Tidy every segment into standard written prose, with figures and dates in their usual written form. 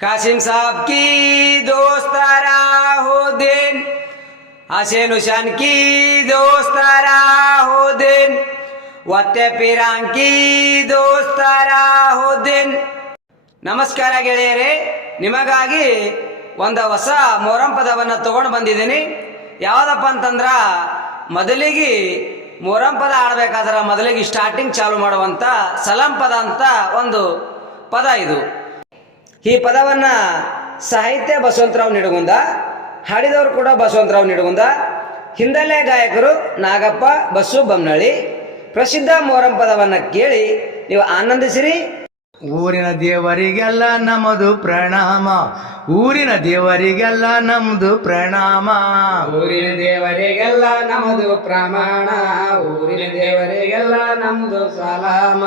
कासिम साहब की दोस्तारा हो दिन, हसेन हुसैन की दोस्तारा हो दिन, वत्ते पिरांकी दोस्ताರ हो दिन. ನಮಸ್ಕಾರ ಗೆಳೆಯರೇ, ನಿಮಗಾಗಿ ಒಂದು ಹೊಸ ಮೊಹರಂ ಪದವನ್ನು ತಗೊಂಡು ಬಂದಿದ್ದೀನಿ. ಯಾವುದಪ್ಪ ಅಂತಂದ್ರ ಮೊದಲಿಗೆ ಮೊಹರಂ ಪದ ಆಡಬೇಕಾದ್ರೆ ಮೊದಲಿಗೆ ಸ್ಟಾರ್ಟಿಂಗ್ ಚಾಲು ಮಾಡುವಂಥ ಸಲಾಂ ಪದ ಅಂತ ಒಂದು ಪದ ಇದು. ಈ ಪದವನ್ನು ಸಾಹಿತ್ಯ ಬಸವಂತರಾವ್ ನಿಡಗುಂದ, ಹಾಡಿದವರು ಕೂಡ ಬಸವಂತರಾವ್ ನಿಡಗುಂದ, ಹಿನ್ನೆಲೆ ಗಾಯಕರು ನಾಗಪ್ಪ ಬಸ್ಸು ಬಮ್ನಳ್ಳಿ. ಪ್ರಸಿದ್ಧ ಮೊಹರಂ ಪದವನ್ನು ಕೇಳಿ ನೀವು ಆನಂದಿಸಿರಿ. ಊರಿನ ದೇವರಿಗೆಲ್ಲ ನಮ್ಮದು ಪ್ರಣಾಮ, ಊರಿನ ದೇವರಿಗೆಲ್ಲ ನಮ್ದು ಪ್ರಣಾಮ, ಊರಿನ ದೇವರಿಗೆಲ್ಲ ನಮ್ಮದು ಪ್ರಮಾಣ, ಊರಿನ ದೇವರಿಗೆಲ್ಲ ನಮ್ದು ಸಲಾಮ.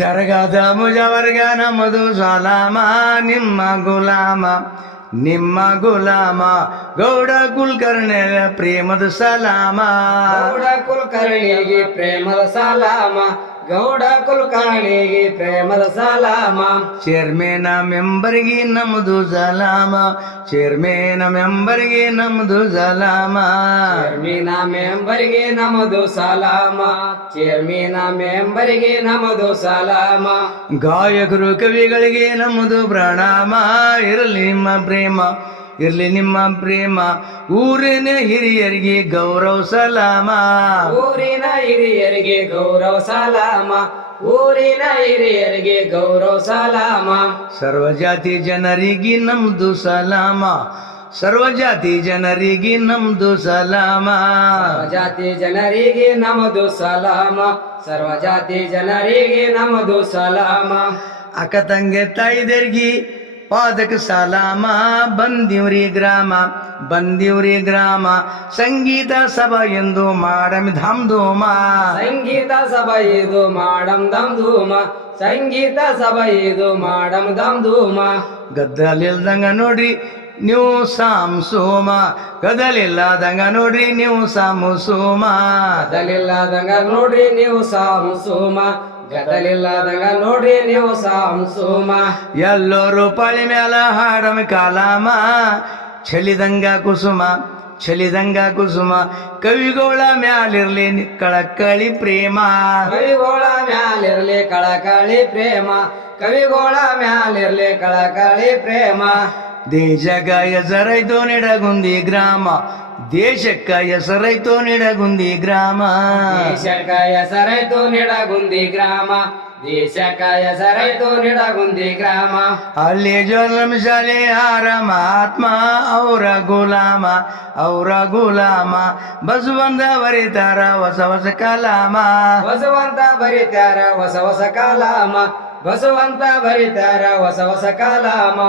ದರ್ಗಾದ ಮುಜವರ್ಗ ನಮ್ಮದು ಸಲಾಮ, ನಿಮ್ಮ ಗುಲಾಮ ನಿಮ್ಮ ಗುಲಾಮ, ಗೌಡ ಕುಲಕರ್ಣಿ ಪ್ರೇಮದ ಸಲಾಮ, ಗೌಡ ಕುಲಕರ್ಣಿಗೆ ಪ್ರೇಮದ ಸಲಾಮ, ಗೌಡ ಕುಲಕರ್ಣಿಗೆ ಪ್ರೇಮದ ಸಲಾಮ. ಚೇರ್ಮೇನ ಮೆಂಬರ್ಗೆ ನಮ್ದು ಸಲಾಮ, ಚೇರ್ಮೇನ ಮೆಂಬರ್ಗೆ ನಮ್ದು ಸಲಾಮ, ಚೇರ್ಮೀನ ಮೆಂಬರ್ಗೆ ನಮ್ಮದು ಸಲಾಮ, ಚೇರ್ಮೀನ ಮೆಂಬರ್ಗೆ ನಮ್ಮದು ಸಲಾಮ. ಗಾಯಕರು ಕವಿಗಳಿಗೆ ನಮ್ಮದು ಪ್ರಣಾಮ, ಇರಲಿ ನಿಮ್ಮ ಪ್ರೇಮ ಇರ್ಲಿ ನಿಮ್ಮ ಪ್ರೇಮ, ಊರಿನ ಹಿರಿಯರಿಗೆ ಗೌರವ ಸಲಾಮ, ಊರಿನ ಹಿರಿಯರಿಗೆ ಗೌರವ ಸಲಾಮ, ಊರಿನ ಹಿರಿಯರಿಗೆ ಗೌರವ ಸಲಾಮ. ಸರ್ವಜಾತಿ ಜನರಿಗೆ ನಮ್ದು ಸಲಾಮ, ಸರ್ವಜಾತಿ ಜನರಿಗೆ ನಮ್ದು ಸಲಾಮ, ಜಾತಿ ಜನರಿಗೆ ನಮ್ಮದು ಸಲಾಮ, ಸರ್ವಜಾತಿ ಜನರಿಗೆ ನಮ್ಮದು ಸಲಾಮ. ಅಕ್ಕ ತಂಗೆ ತಾಯಿದರಿಗೆ ಪಾದಕ ಸಲಾಮ, ಬಂದಿವ್ರಿ ಗ್ರಾಮ ಬಂದಿವ್ರಿ ಗ್ರಾಮ, ಸಂಗೀತ ಸಭಾ ಎಂದು ಮಾಡಮ್ ಧಾಮ್ ಧೂಮ, ಸಂಗೀತ ಸಭಾ ಇದು ಮಾಡಮ್ ಧಾಮ್ ಧೂಮ, ಸಂಗೀತ ಸಭಾ ಇದು ಮಾಡಮ್ ಧಾಮ್ ಧೂಮ. ಗದ್ದಲಿಲ್ದಂಗ ನೋಡ್ರಿ ನೀವು ಸಾಮ್ ಸೋಮ, ಗದಲಿಲ್ಲದಂಗ ನೋಡ್ರಿ ನೀವು ಸಾಮು ಸೋಮ, ಗದಲಿಲ್ಲದಂಗ ನೋಡ್ರಿ ನೀವು ಸಾಮ್ ಸೋಮ, ಗದಲಿಲ್ಲದಂಗ ನೋಡ್ರಿ ನೀವು ಸಾಮ್ ಸೋಮ. ಎಲ್ಲರೂ ಪಾಳಿ ಮ್ಯಾಲ ಹಾಡಮ ಕಾಲಾಮ, ಚಲಿದಂಗ ಕುಸುಮ ಚಲಿದಂಗ ಕುಸುಮ, ಕವಿಗೋಳ ಮ್ಯಾಲಿರ್ಲಿ ಕಳಕಳಿ ಪ್ರೇಮ, ಕವಿಗೋಳ ಮ್ಯಾಲಿರ್ಲಿ ಕಳಕಳಿ ಪ್ರೇಮ, ಕವಿಗೋಳ ಮ್ಯಾಲಿರ್ಲಿ ಕಳಕಳಿ ಪ್ರೇಮ. ದೇಶಕ್ಕ ಹೆಸರೈತೋ ನಿಡಗುಂದಿ ಗ್ರಾಮ, ದೇಶಕ್ಕ ಹೆಸರೈತೋ ನಿಡಗುಂದಿ ಗ್ರಾಮ, ದೇಶಕ್ಕ ಹೆಸರೈತು ನಿಡಗುಂದಿ ಗ್ರಾಮ, ದೇಶಕ್ಕ ಹೆಸರೈತು ನಿಡಗುಂದಿ ಗ್ರಾಮ. ಅಲ್ಲಿ ಜನ್ಮ ಶಾಲೆ ಹಾರ ಮಹಾತ್ಮ ಅವರ ಗುಲಾಮ ಅವರ ಗುಲಾಮ, ಬಸವಂತ ಬರೀತಾರ ಹೊಸ ಹೊಸ ಕಲಾಮ, ಬಸವಂತ ಬರೀತಾರ ಹೊಸ ಹೊಸ ಕಾಲಾಮ, ಬಸವಂತ ಬರೀತಾರ ಹೊಸ ಹೊಸ ಕಾಲಾಮ.